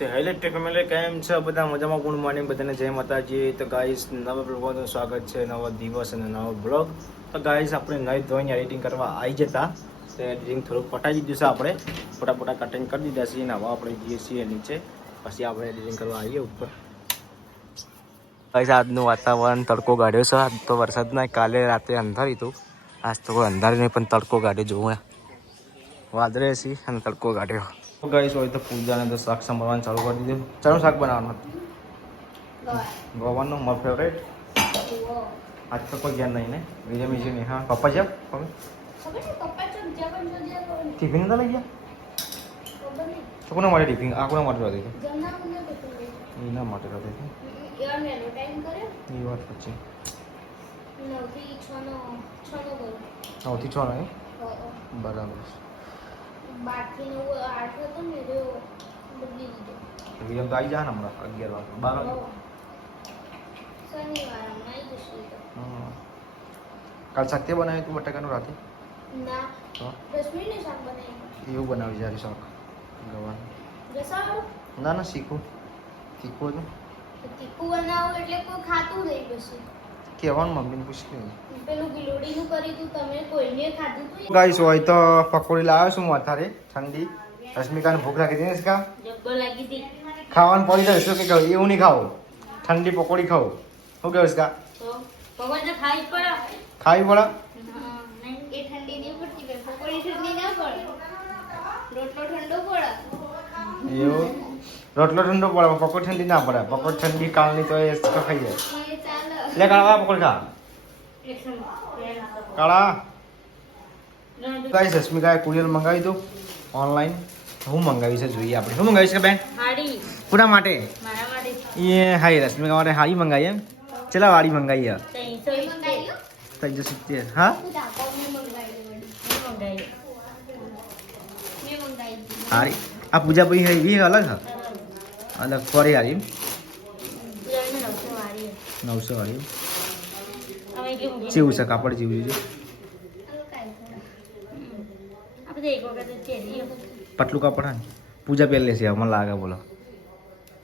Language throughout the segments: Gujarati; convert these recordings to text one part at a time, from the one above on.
તો હાઈલાઇટ ફેમિલી કેમ છે બધા મજામાં? ગુડ મોર્નિંગ બધાને, જય માતાજી. તો ગાઈસ નવા બ્લોગનું સ્વાગત છે, નવો દિવસ અને નવો બ્લોગ. તો ગાઈસ આપણે નહીં ધોઈને એડિટિંગ કરવા આવી જતા, તો એડિટિંગ થોડુંક પટાઈ દીધું છે. આપણે ફટાફટા કટિંગ કરી દીધા છે. ને હવે આપણે જઈએ છીએ નીચે, પછી આપણે એડિટિંગ કરવા આવીએ ઉપર. ગાઈસ આજનું વાતાવરણ તડકો કાઢ્યો છે. આજ તો વરસાદ ના, કાલે રાતે અંધારી હતું, આજ તો કોઈ અંધારી નહીં પણ તડકો કાઢ્યો. જોવું વાદળે છે અને તડકો કાઢ્યો. ગાઈસ હોય તો પૂજાને તો શાક સંભાળવાનું ચાલુ કરી દીધું. ચાનું શાક બનાવવાનું હતું? ગોવાનું મારું ફેવરેટ. આજ તો કોઈ જ્ઞાન નહીં ને બીજા બીજું નહીં. હા પપ્પા છે? ટિફિન તો લઈ ગયા તો કોના માટે ટિફિન? આ કોના માટે હતી? એના માટે હતી એ વાત પછી 9 થી 6 નહીં બરાબર. વિરમ તો આવી જા ને હમણાં 11 વાગે 12 વાગે. કાલ શાક તે બનાવ્યું તું બટાકાનું રાતે? એવું બનાવ્યું જ્યારે શાક ગવાનું. ના ના શીખું તીખું હતું. કહેવાનું મમ્મીને પૂછ્યું. ગાઈસ હોય તો પકોડી લાવ્યો છું હું અત્યારે ઠંડી. રશ્મિકાને ભૂખ લાગી હતી ને? ખાવાનું પડી જાય શું કે કહું? એવું નહીં ખાવું, ઠંડી પકોડી ખાવું. શું કહું? ખાવી પડે. એવું રોટલો ઠંડો પડે, પકોડી ઠંડી ના પડે. પકોડી ઠંડી કાળની તો એ ખાઈ જાય. લે કાળા પકોડી ખા કાળા. ગાઈસ રશ્મિકાએ કુરિયર મંગાવી દઉં ઓનલાઈન. હું મંગાવી છે જોઈએ આપણે. શું મંગાવીશ કે બેન? પૂરા માટે? એ હાઈ રશ્મિકા માટે હારી મંગાવી એમ. ચલા વાળી મંગાવી 370. હા હારી. આ પૂજા ભાઈ હારી એ અલગ હા, અલગ ફરી હારી 900 વાળી. જેવું છે કાપડ જેવું છે. પટલું કાપડ હા. પૂજા પહેલે છે મને લાગે. બોલો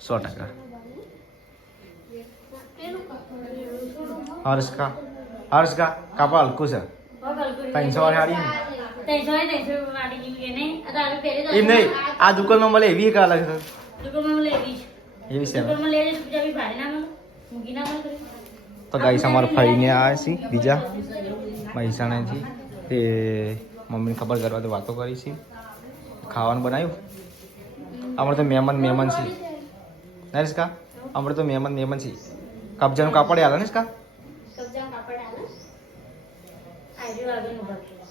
100%. હર્ષકા કાપડ હલકું છે. 300 વાળી એમ નહીં. આ દુકાનમાં મળે એવી એક અલગ છે. એવી છે. તો ગાઈસ અમારા ફઈને આવ્યા છે બીજા મહેસાણાથી. તે મમ્મીને ખબર કરવા તો વાતો કરી છે. ખાવાનું બનાવ્યું. અમારે તો મહેમાન છે નરેશ કા. અમારે તો મહેમાન છે. કબજાનું કાપડ હાલે ને કા?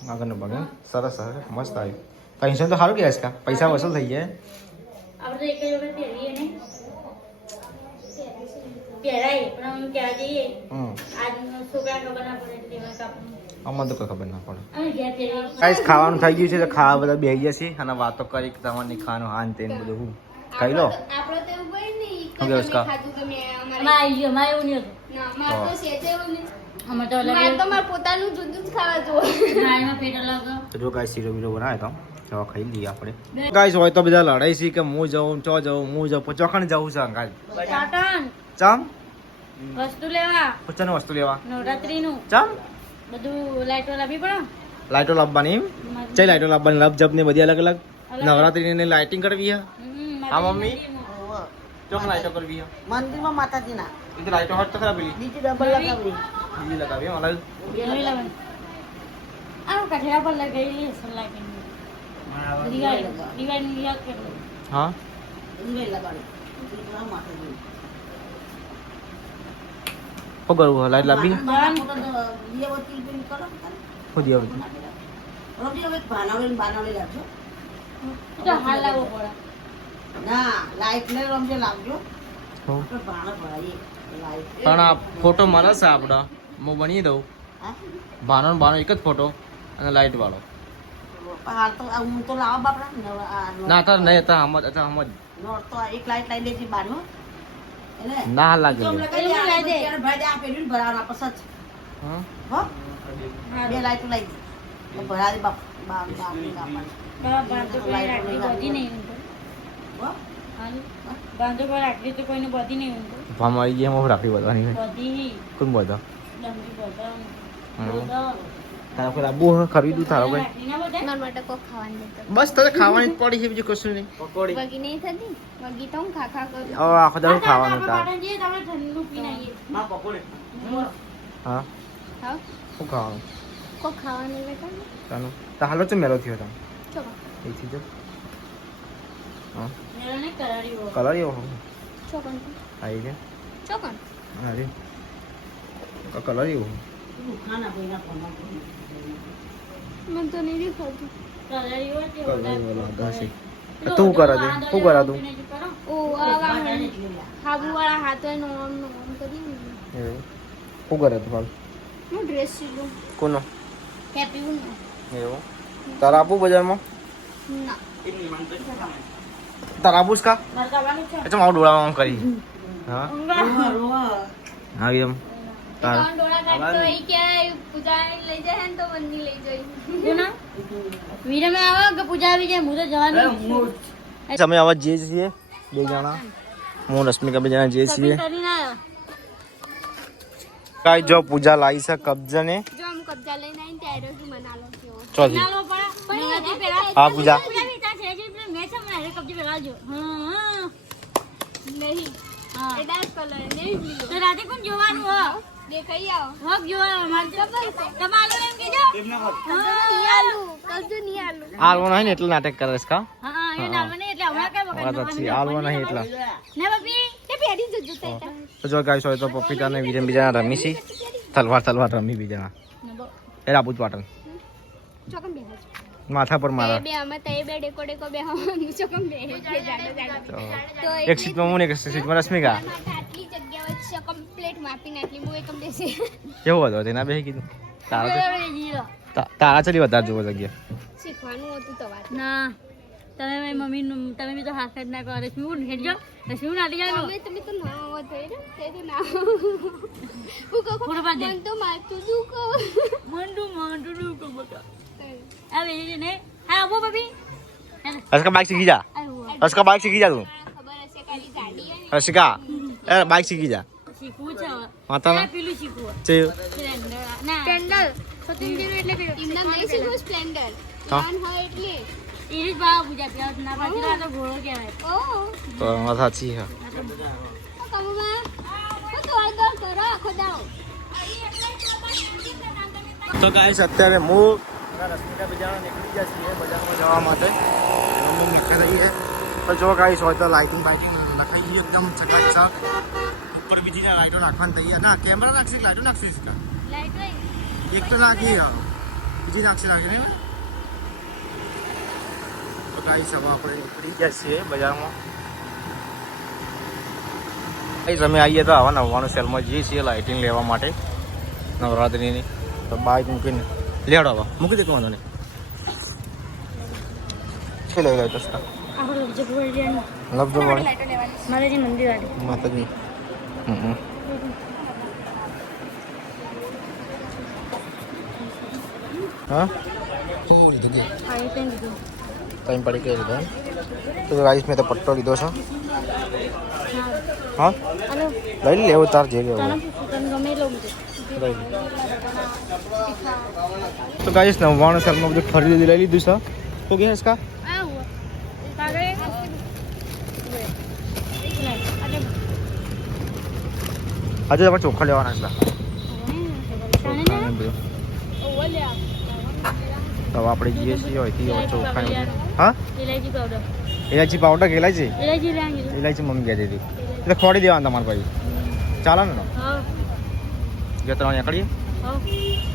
આગળનું ભાગ સરસ સરસ મસ્ત આવ્યું. 300 તો સારું ગયા કા. પૈસા વસૂલ થઈ જાય. અમને તો કોઈ ખબર ના પડે. ખાવાનું થઈ ગયું છે તો ખાવા બધા બેસી જશે અને વાતો કરી તમારે ખાવાનું હાન તેન બધું હું ખાઈ લો. જો ગાય શીરો બીરો બનાવે તો જવા ખાઈ લઈએ આપણે. ગાઈસ હોય તો બધા લડાઈ છે કે હું જાઉં ચો જાઉં હું જાઉં ચોકણ જવું છે અંગાજ. ચમ વસ્તુ લેવા. પૂછાનું વસ્તુ લેવા નવરાત્રીનું. ચમ બધું લાઈટો લાવવી પડે. લાઈટો લાવવાની? ચઈ લાઈટો લાવવાની? લબ જબ ને બધી અલગ અલગ. નવરાત્રીની લાઇટિંગ કરવી હે. હા મમ્મી ચોક લાઈટો કરવી હે મંદિરમાં માતાજીના. એ તો લાઈટો હટ તો ખરા પેલી બીજી ડબલ લગાવી. બીજી લગાવી અલગ લગાવી. આ કઠેરા પર લગાવી છે લાઈટિંગ. દિવાળી યાદ કરો. હા દિવાળી લગાવી. માતાજી શું કરવું? લાઈટ લાવી પણ આ ફોટો મળે છે આપડે. હું બની દઉં બાનો એક જ ફોટો અને લાઈટ વાળો. ના તો નહીં હતા હમ એક લાઈટ લઈ લેજે બાનો. ના લાગે બે લાઈટ લઈ ભરા દે. ગાંધો પર આટલી તો કોઈને બધી નહીં ઊંઘ ભામ આવી ગયા એમાં રાખડી બધવાની હોય બધી કોણ બધા ડમરી બધા તારા પર આબુ ખરીદું તારો ભાઈ મારા માટે કોઈ ખાવાનું દેતો બસ તો ખાવાની જ પડી છે બીજું કશું નહીં પકોડી વગી નહીં થતી વગી તો હું ખા ખા કરું હવે આખો દાડો ખાવાનું તાર હા ખાવ શું ખાવાનું કોઈ ખાવાનું બેટા તાનું તો હાલો તો મેલો થયો તમે ચલો એથી જો હા મેળાને કરારી હો કલર એવો ચોકન આવી ગયા ચોકન અરે કલર એવો મને તો નહીં ખાતું કરારી હો તે કલર એવો લાગે છે તું કરે છે શું કરે તું ઓ આ હાબુ વાળા હાથો નો ઓમ કરી એવું શું કરે તું હાલ હું ડ્રેસ સીલું કોનો હેપી હું એવું તારા આપું બજારમાં ના તારા આપું કા મરકાવાનું છે એટલે મારું ડોળામાં આમ કરી હા હા એમ તારા ડોળા કાઢતો એ કે પૂજા લઈ જાય ને તો મંદી લઈ જાય કોના વીરમાં આવો કે પૂજા આવી જાય હું તો જવાની અમે આવા જઈએ છીએ બે જણા હું રશ્મિકા બે જણા જઈએ છીએ કરીને આવ્યો કાઈ જો પૂજા લાવી છે કબજાને જો આમ કબજા લઈને આવીને ત્યારે શું મનાલો કેવો ચોથી ચાલો પણ હજી પેલા હા પૂજા પૂજા વિચાર છે હજી પેલા મેચ હમણાં કબજે પેલા જો હા નહીં હા એ ડાર્ક કલર નહીં લીલો તો રાતે કોણ જોવાનું હો દેખાઈ આવો હક જોવાનું અમારે તમારું એમ કીજો નહીં આલુ કબજો નહીં આલુ આલવો નહીં ને એટલે નાટક કરે છે કા હા એ નામે નહીં એટલે હમણાં કઈ વાત વખત સાચી આલવો નહીં એટલે ને બબી તે પહેરી જજો તે તો જો ગાઈસ હોય તો પપ્પીતા ને વીરેન બીજા રમી છી તલવાર રમી બીજા એ રાબુત પાટણ ચોકમ બેહો માથા પર મારા બે અમે તે બે ડેકો ડેકો બે હું ચોકમ બેહે કે જાડો જાડો તો એક સીટમાં હું ને એક સીટમાં રશ્મિકા આટલી જગ્યા વચ્ચે કમ્પ્લીટ માપીને આટલી હું એકમ બેસી કેવું હતું તેના બે કીધું તારા ના તારા ચલી વધારે જોવો જગ્યા શીખવાનું હતું તો વાત તમે મારી મમ્મી તમે બી તો હાથ જ ના કરો રશ્મિ હેડજો રશ્મિ નાટી જાય તમે તો ના આવો થઈ ને તે તો ના હું કહું પૂરો બાદ દે. મન તો મારતું દુખો મંડુ કો બકા આવે જે ને હા આવો બબી હસકા બાઇક શીખી જા આવો હસકા બાઇક શીખી જા તું ખબર હશે કાલી ગાડી હે હસકા એ બાઇક શીખી જા શીખવું છે હવે. માતાના આ પેલું શીખવું ચે સ્પ્લેન્ડર ના સ્પ્લેન્ડર સ્વતંત્ર એટલે પેલું એમના નહીં શીખવું સ્પ્લેન્ડર હા. જાન હોય એટલે એ જ ભાવ પૂજા પ્યાજ ના પાછી આ તો ઘોડો કહેવાય ઓ તો વાત સાચી છે કમમાં હું તો આગળ કરો આખો દાવ તો ગાઈસ અત્યારે હું રશ્મિકા બીજાનો નીકળી ગયા છીએ બજારમાં જવા માટે મમ્મી નીકળી રહી છે તો જો ગાઈસ હોય તો લાઇટિંગ બાઇટિંગ લખાઈ ગઈ એકદમ ચકાચક ઉપર બીજી લાઇટો રાખવાની તૈયાર ના કેમેરા નાખશે લાઇટો નાખશે લાઈટ હોય એક તો નાખી બીજી નાખશે નાખી ને તો ગાઈસ હવે આપણે નીકળી ગયા છીએ બજારમાં ગાઈસ અમે આવીએ તો આવા નવાનું સેલમાં જઈએ છીએ લાઇટિંગ લેવા માટે નવરાત્રિની તો બાઇક મૂકીને લેવડો હવે મૂકી દે વાંધો નહીં શું લઈ રહ્યો તો આપણે લગજે બોલિયાની લફજો મળે માતાજી મંદિર વાળી માતાજી હા શું લીધું કે આ એ પેન દીધું ટાઈમ પડી કે લીધો તો રાઈસ મેં તો પટ્ટો લીધો છે હા હા હલો લઈ લેવું તાર જે લેવું તને ગમે એટલું મૂકે તો ગાઈસ 99 સાલમાં બધું ખરીદી લઈ લીધું છે તો કે હસકા આ હુઆ કાગળ આજે આપણે ચોખા લેવાના છે તો આપણે જઈએ છીએ અહીંથી ચોખા હા ઇલાયચી પાવડર ઇલાયચી પાવડર કે ઇલાયચી ઇલાયચી લેવાની ઇલાયચી મમ્મી કહેતી હતી એટલે ખોડી દેવાના તમારે ભાઈ ચાલે ને હા જે ત્રણ નીકળીએ હા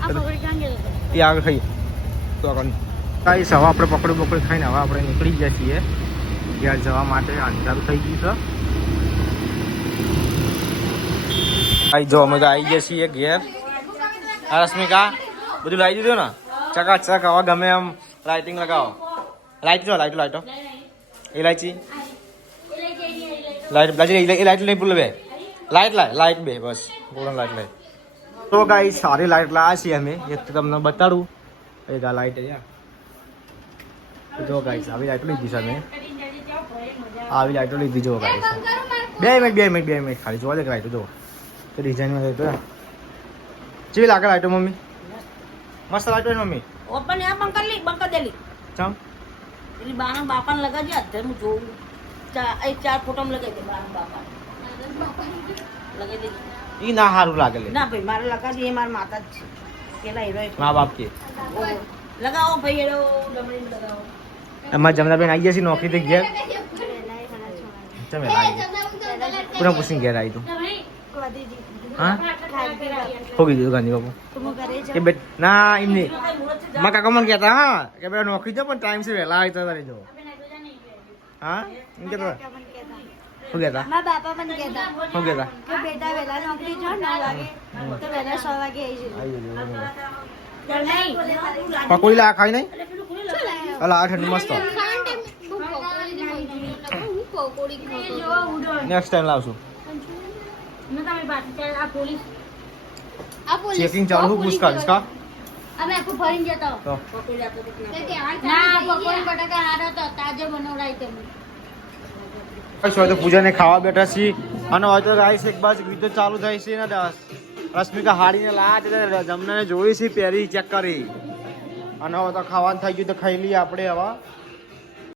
આ પકડી કાંગે એ આગળ ખાઈએ તો આગળ કાંઈ હવે આપણે પકડી ખાઈને હવે આપણે નીકળી ગયા છીએ ઘેર જવા માટે અંધારું થઈ ગયું છે આઈ જો અમે તો આવી ગયા છીએ ઘેર હા રશ્મિકા બધું લાવી દીધું ને ચકાચક હવે ગમે એમ લાઇટિંગ લગાવો લાઇટો ઇલાયચી લાઇટ નહીં ભૂલ બે લાઇટ બે બસ ગોળન લાઇટ લાઈ તો ગાઈ સારી લાઇટ લાવ્યા છીએ અમે એ તો તમને બતાડું એક આ લાઇટ જો ગાઈસ આવી લાઇટ લીધી છે અમે આવી લાઈટો લીધી જો ગાઈસ. 2 મિનિટ ખાલી જોવા દે કે લાઈટો જો કે ડિઝાઇનમાં લાઈટો કેવી લાગે લાઈટો મમ્મી? મસ્ત લાઈટો છે મમ્મી. ઓપન આ બંકર લી બંકર દેલી ચમ એલી બાના બાપાને લગાજી અત્યારે હું જોઉં ચાર ફોટોમાં લગાવી દે બાના બાપા લગાવી દે ઈ ના સારું લાગે લે. ના ભાઈ મારે લગાજી એ મારા માતા જ છે પેલા હીરો મા બાપ કે લગાવો ભાઈ એનો ડમણી લગાવો અમારા જમનાબેન આવી ગયા છે નોકરીથી ઘેર. ચમે લાગી પૂરા પૂછીને ઘેર આવી તું. હા હોગી દીધું ગાંધી બાપુ કે બેટ ના એમ નહીં મારા કાકા મને કહેતા હા કે બેટા નોકરી જો પણ ટાઈમ સે વહેલા આવી તારે જો. હા એમ કહેતા શું કહેતા મારા બાપા પણ કહેતા શું કહેતા કે બેટા વહેલા નોકરી જો 9 વાગે તો વહેલા 6 વાગે આવી જજો. પકોડી લા ખાઈ નહીં અલા આ ઠંડી મસ્ત નેક્સ્ટ ટાઈમ લાવશું. ચેકિંગ ચાલુ હું પૂછ કાઢીશ કા અમે આખું ફરીને જતા તો ના પકોડી બટાકા હારો તો તાજો બનાવડાય તમે કઈ તો પૂજાને ખાવા બેઠા છીએ અને હવે તો ગાઈસ એક બાજુ ગીતો ચાલુ થાય છે ને રશ્મિકા હાડીને લાજ જમનાને જોઈ છે પહેરી ચેક કરી અને હવે તો ખાવાનું થઈ ગયું તો ખાઈ લઈએ આપણે હવે